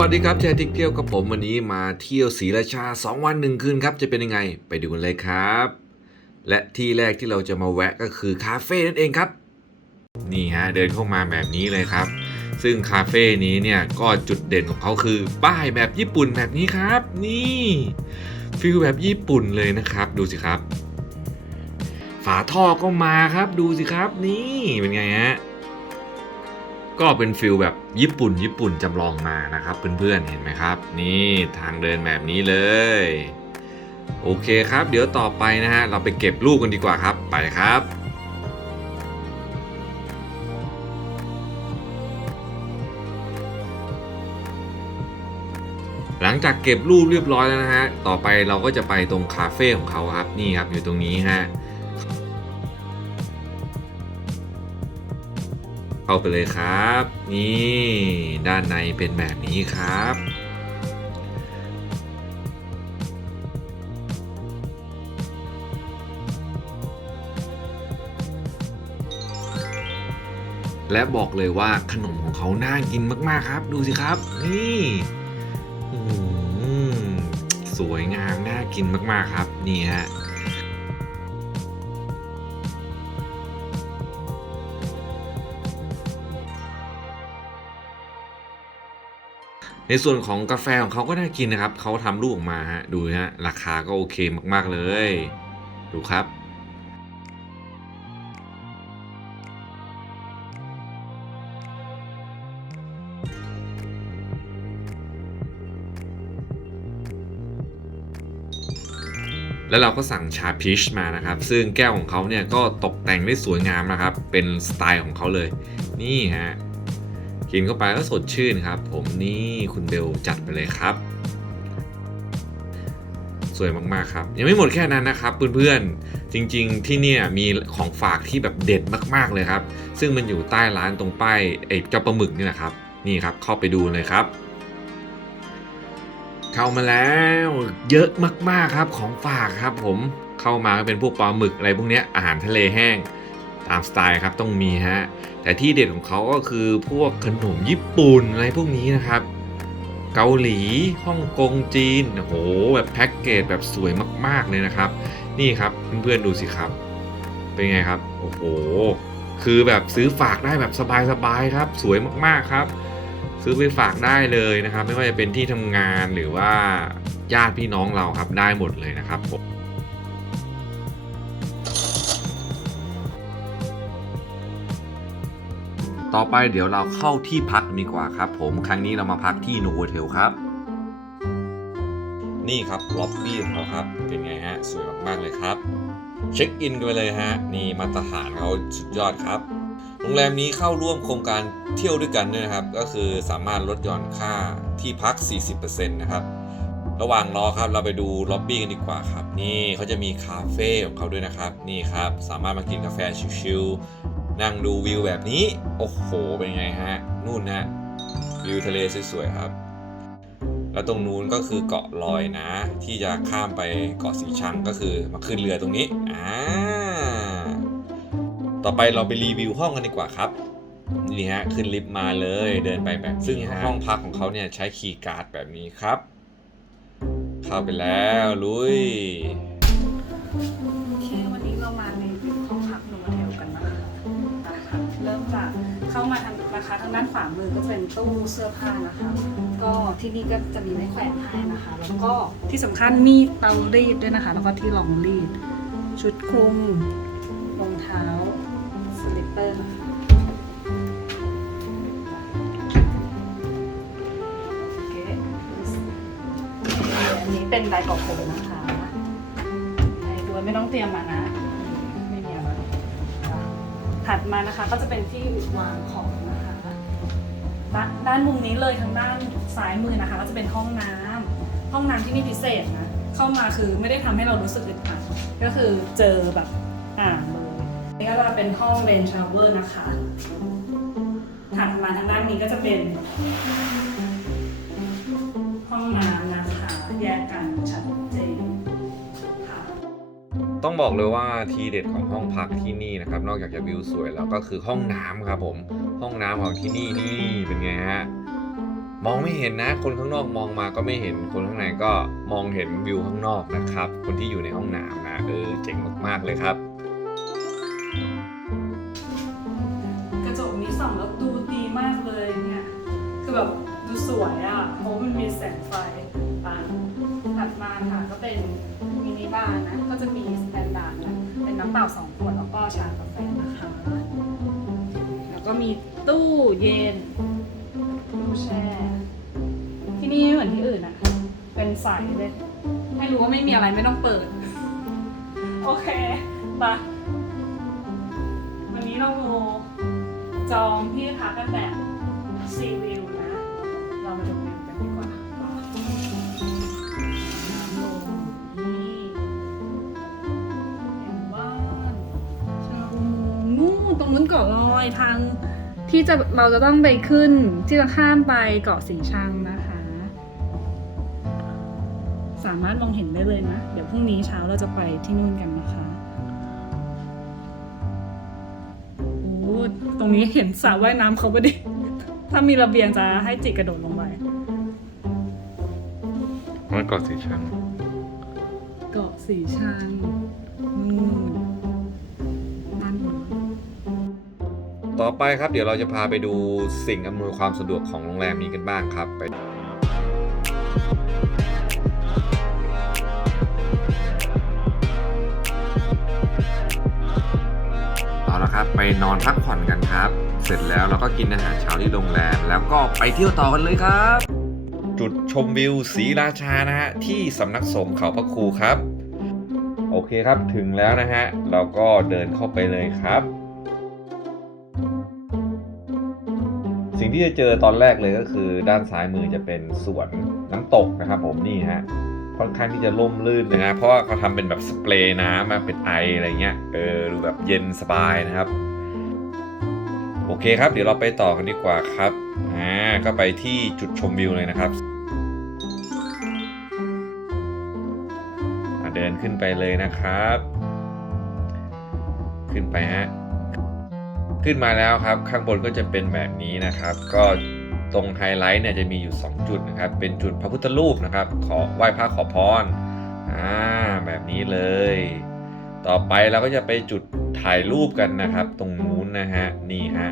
วัสดีครับแชร์ทิกเที่ยวกับผมวันนี้มาเที่ยวศรีราชา 2 วันหนึ่งคืนครับจะเป็นยังไงไปดูกันเลยครับ และที่แรกที่เราจะมาแวะก็คือคาเฟ่นั่นเองครับ นี่ฮะเดินเข้ามาแบบนี้เลยครับ ซึ่งคาเฟ่นี้เนี่ยก็จุดเด่นของเขาคือป้ายแบบญี่ปุ่นแบบนี้ครับ นี่ฟิลแบบญี่ปุ่นเลยนะครับ ดูสิครับ ฝาท่อก็มาครับดูสิครับ นี่เป็นไงฮะ ก็เป็นฟิลแบบญี่ปุ่น ญี่ปุ่นจำลองมานะครับเพื่อนๆเห็นไหมครับ นี่ทางเดินแบบนี้เลย โอเคครับ เดี๋ยวต่อไปนะฮะเราไปเก็บลูกกันดีกว่าครับไปครับหลังจากเก็บรูปเรียบร้อยแล้วนะฮะ ต่อไปเราก็จะไปตรงคาเฟ่ของเขาครับ นี่ครับอยู่ตรงนี้ฮะ เข้าไปเลยครับ นี่ด้านในเป็นแบบนี้ครับและบอกเลยว่าขนมของเขาน่ากินมาก ๆ ครับ ดูสิครับ นี่สวยงามน่ากินมาก ๆ ครับ นี่ฮะ ในส่วนของกาแฟของเขาก็น่ากินนะครับ เขาทำรูปออกมาฮะดูฮะราคาก็โอเคมากๆเลย ดูครับแล้วเราก็สั่งชาพีชมานะครับ ซึ่งแก้วของเขาเนี่ยก็ตกแต่งได้สวยงามนะครับ เป็นสไตล์ของเขาเลย นี่ฮะ กินเข้าไปก็สดชื่นครับ ผมนี่คุณเบลจัดไปเลยครับ สวยมากๆครับ ยังไม่หมดแค่นั้นนะครับเพื่อนๆจริงๆที่เนี่ยมีของฝากที่แบบเด็ดมากๆเลยครับ ซึ่งมันอยู่ใต้ร้านตรงป้ายไอ้เจ้าปลาหมึกนี่แหละครับ นี่ครับเข้าไปดูเลยครับเข้ามาแล้วเยอะมากๆครับของฝากครับ ผมเข้ามาก็เป็นพวกปลาหมึกอะไรพวกนี้อาหารทะเลแห้ง ตามสไตล์ครับต้องมีฮะ แต่ที่เด็ดของเขาก็คือพวกขนมญี่ปุ่นอะไรพวกนี้นะครับ เกาหลีฮ่องกงจีนโอ้โหแบบแพ็กเกจแบบสวยมากๆเลยนะครับ นี่ครับเพื่อนๆดูสิครับ เป็นไงครับโอ้โหคือแบบซื้อฝากได้แบบสบายๆครับ สวยมากๆครับ ซื้อไปฝากได้เลยนะครับ ไม่ว่าจะเป็นที่ทำงานหรือว่าญาติพี่น้องเราครับได้หมดเลยนะครับผม ต่อไปเดี๋ยวเราเข้าที่พักดีกว่าครับ ผมครั้งนี้เรามาพักที่โนวเทลครับ นี่ครับล็อบบี้ของเขาครับเป็นไงฮะสวยมากๆเลยครับ เช็คอินกันไปเลยฮะนี่มาตรฐานเขาสุดยอดครับโรงแรมนี้เข้าร่วมโครงการเที่ยวด้วยกันด้วยนะครับ ก็คือสามารถลดหย่อนค่าที่พัก 40%นะครับ ระหว่างรอครับเราไปดูล็อบบี้กันดีกว่าครับ นี่เขาจะมีคาเฟ่ของเขาด้วยนะครับ นี่ครับ สามารถมากินกาแฟชิลๆ นั่งดูวิวแบบนี้ โอ้โห เป็นไงฮะ นู่นฮะ วิวทะเลสวยๆครับ แล้วตรงนู้นก็คือเกาะลอยนะ ที่จะข้ามไปเกาะสีชังก็คือมาขึ้นเรือตรงนี้ อ่า ต่อไปเราไปรีวิวห้องกันดีกว่าครับ นี่ฮะ ขึ้นลิฟต์มาเลย เดินไปแบบ ซึ่งห้องพักของเขาเนี่ยใช้คีย์การ์ดแบบนี้ครับ เข้าไปแล้วลุย เข้ามาทางนะคะทางด้านขวามือก็จะเป็นตู้เสื้อผ้านะคะ ก็ที่นี่ก็จะมีไม้แขวนให้นะคะ แล้วก็ที่สำคัญมีเตารีดด้วยนะคะ แล้วก็ที่รองรีด ชุดคลุมรองเท้าสลิปเปอร์นะคะโอเคอันนี้เป็นไดร์กรอบผมนะคะใช่ด้วยไม่ต้องเตรียมมานะ ถัดมานะคะก็จะเป็นที่วางของนะคะ ด้านมุมนี้เลยทางด้านซ้ายมือนะคะ ก็จะเป็นห้องน้ำห้องน้ำที่นี่พิเศษนะเข้ามาคือไม่ได้ทำให้เรารู้สึกอึดอัดก็คือเจอแบบอ่างเลยนี่ก็จะเป็นห้องเรนชาวเวอร์นะคะถัดมาทางด้านนี้ก็จะเป็น ห้องน้ำนะคะ แยกกัน ต้องบอกเลยว่าทีเด็ดของห้องพักที่นี่นะครับ นอกจากจะวิวสวยแล้วก็คือห้องน้ำครับผม ห้องน้ำของที่นี่นี่เป็นไงฮะมองไม่เห็นนะ คนข้างนอกมองมาก็ไม่เห็นคนข้างในก็มองเห็นวิวข้างนอกนะครับ คนที่อยู่ในห้องน้ำนะเออเจ๋งมากๆเลยครับกระจกนี้ส่องแล้วดูดีมากเลยเนี่ยคือแบบดูสวยอะเพราะมันมีแสงไฟปานถัดมาค่ะก็เป็นมินิบาร์นะก็จะมีส น้ำเปล่าสองขวดแล้วก็ชากาแฟนะคะ แล้วก็มีตู้เย็นตู้แช่ ที่นี่ไม่เหมือนที่อื่นอะเป็นใสเลย ให้รู้ว่าไม่มีอะไรไม่ต้องเปิด โอเคปะวันนี้เราจองที่พักกันแบบ นู่นตรงนู้นเกาะลอยทางที่จะเราจะต้องไปขึ้นที่จะข้ามไปเกาะสีชังนะคะ สามารถมองเห็นได้เลยนะ เดี๋ยวพรุ่งนี้เช้าเราจะไปที่นู่นกันนะคะโอ้ตรงนี้เห็นสระว่ายน้ำเขาพอดีถ้ามีระเบียงจะให้จิกกระโดดลงไปมันเกาะสีชัง เกาะสีชัง ต่อไปครับเดี๋ยวเราจะพาไปดูสิ่งอำนวยความสะดวกของโรงแรมนี้กันบ้างครับไปเอาละครับไปนอนพักผ่อนกันครับ เสร็จแล้วเราก็กินอาหารเช้าที่โรงแรม แล้วก็ไปเที่ยวต่อกันเลยครับ จุดชมวิวศรีราชานะฮะที่สำนักสงฆ์เขาพระครูครับ โอเคครับถึงแล้วนะฮะเราก็เดินเข้าไปเลยครับ สิ่งที่จะเจอตอนแรกเลยก็คือ ด้านซ้ายมือจะเป็นสวนน้ำตกนะครับ ผมนี่ฮะค่อนข้างที่จะร่มรื่นนะฮะเพราะว่าเขาทำเป็นแบบสเปรย์น้ำมาเป็นไออะไรเงี้ยเออดูแบบเย็นสบายนะครับ โอเคครับ เดี๋ยวเราไปต่อกันดีกว่าครับอ่าก็ไปที่จุดชมวิวเลยนะครับเดินขึ้นไปเลยนะครับ ขึ้นไปฮะ ขึ้นมาแล้วครับ ข้างบนก็จะเป็นแบบนี้นะครับ ก็ตรงไฮไลท์เนี่ยจะมีอยู่ 2 จุดนะครับ เป็นจุดพระพุทธรูปนะครับ ขอไหว้พระขอพรอ่าแบบนี้เลย ต่อไปเราก็จะไปจุดถ่ายรูปกันนะครับ ตรงนู้นนะฮะนี่ฮะ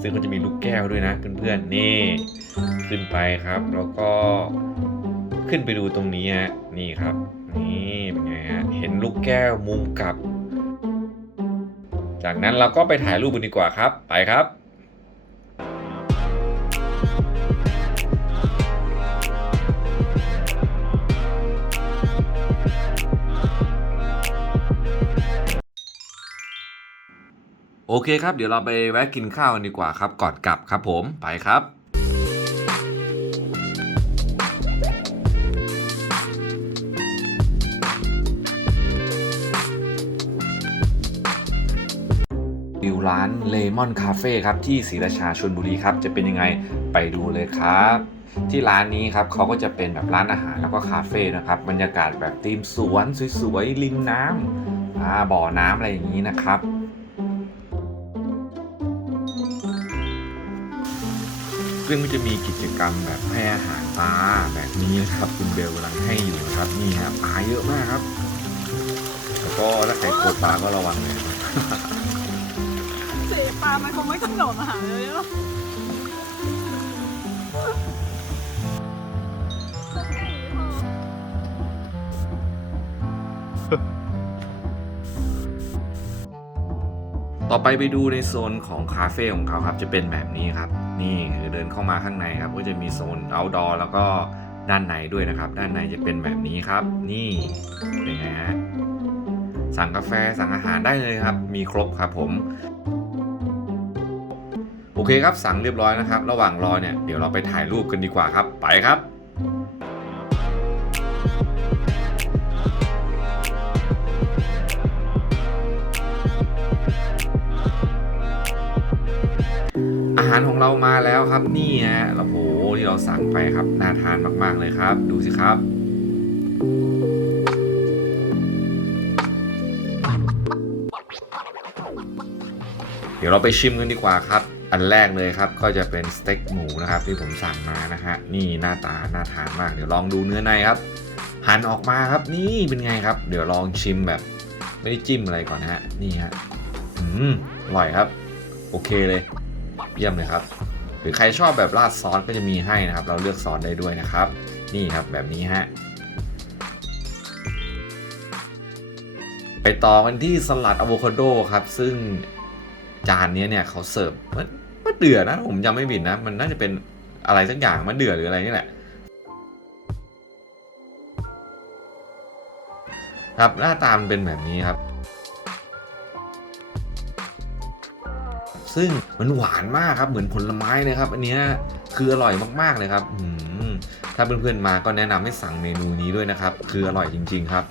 ซึ่งก็จะมีลูกแก้วด้วยนะเพื่อนๆนี่ขึ้นไปครับแล้วก็ขึ้นไปดูตรงนี้ฮะนี่ครับนี่เป็นไงฮะเห็นลูกแก้วมุมกลับ จากนั้นเราก็ไปถ่ายรูปกันดีกว่าครับ ไปครับโอเคครับ เดี๋ยวเราไปแวะกินข้าวกันดีกว่าครับ ก่อนกลับครับผมไปครับ ร้านเลมอนคาเฟ่ครับที่ศรีราชาชลบุรีครับจะเป็นยังไงไปดูเลยครับ ที่ร้านนี้ครับเขาก็จะเป็นแบบร้านอาหารแล้วก็คาเฟ่นะครับบรรยากาศแบบธีมสวนสวยๆริมน้ำอ่าบ่อน้ำอะไรอย่างนี้นะครับซึ่งมันจะมีกิจกรรมแบบให้อาหารปลาแบบนี้นะครับคุณเบลกำลังให้อยู่นะครับนี่ฮะปลาเยอะมากครับ แล้วก็ถ้าใครกลัวปลาก็ระวังเลยนะเสีย ปลามันคงไม่กระโดดมาหาเลยหรอต่อไปไปดูในโซนของคาเฟ่ของเขาครับ จะเป็นแบบนี้ครับ นี่คือเดินเข้ามาข้างในครับ ก็จะมีโซน outdoor แล้วก็ด้านในด้วยนะครับ ด้านในจะเป็นแบบนี้ครับ นี่เป็นไงฮะสั่งกาแฟสั่งอาหารได้เลยครับ มีครบครับผม เคครับสั่งเรียบร้อยนะครับ ระหว่างรอเนี่ยเดี๋ยวเราไปถ่ายรูปกันดีกว่าครับ ไปครับอาหารของเรามาแล้วครับนี่ฮะโอ้โหที่เราสั่งไปครับน่าทานมากๆเลยครับ ดูสิครับ เดี๋ยวเราไปชิมกันดีกว่าครับ อันแรกเลยครับก็จะเป็นสเต็กหมูนะครับที่ผมสั่งมานะฮะนี่หน้าตาน่าทานมากเดี๋ยวลองดูเนื้อในครับ หั่นออกมาครับนี่เป็นไงครับ เดี๋ยวลองชิมแบบไม่ได้จิ้มอะไรก่อนนะฮะนี่ฮะอืมอร่อยครับ โอเคเลย เยี่ยมเลยครับ หรือใครชอบแบบราดซอสก็จะมีให้นะครับ เราเลือกซอสได้ด้วยนะครับ นี่ครับแบบนี้ฮะไปต่อกันที่สลัดอะโวคาโดครับ ซึ่งจานนี้เนี่ยเขาเสิร์ฟ เดือนะผมจำไม่ผิดนะ มันน่าจะเป็นอะไรสักอย่างมะเดือหรืออะไรนี่แหละครับหน้าตามันเป็นแบบนี้ครับ ซึ่งมันหวานมากครับเหมือนผลไม้เลยครับ อันนี้คืออร่อยมากๆเลยครับถ้าเพื่อนๆมาก็แนะนำให้สั่งเมนูนี้ด้วยนะครับ คืออร่อยจริง ๆครับ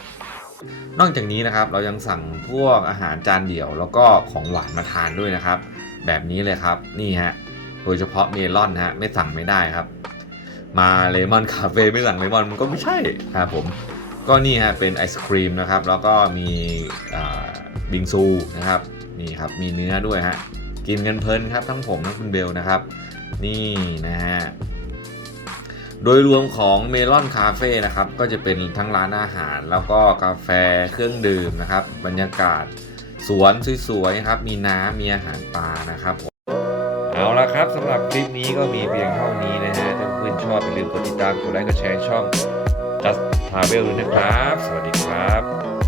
นอกจากนี้นะครับเรายังสั่งพวกอาหารจานเดี่ยว แล้วก็ของหวานมาทานด้วยนะครับ แบบนี้เลยครับ นี่ฮะ โดยเฉพาะเมลอนฮะ ไม่สั่งไม่ได้ครับ มาเลมอนคาเฟ่ไม่สั่งเลมอนมันก็ไม่ใช่ครับผม ก็นี่ฮะเป็นไอศครีมนะครับ แล้วก็มีบิงซูนะครับ นี่ครับ มีเนื้อด้วยฮะ กินกันเพลินครับทั้งผมทั้งคุณเบลนะครับ นี่นะฮะโดยรวมของเมลอนคาเฟ่นะครับ ก็จะเป็นทั้งร้านอาหาร แล้วก็กาแฟเครื่องดื่มนะครับ บรรยากาศ สวนสวยๆครับ มีน้ำมีอาหารปลานะครับผมเอาละครับสำหรับคลิปนี้ก็มีเพียงเท่านี้นะฮะถ้าเพื่อนชอบอย่าลืมกดติดตามกดไลค์กดแชร์ช่อง Just Travel ด้วยนะครับ สวัสดีครับ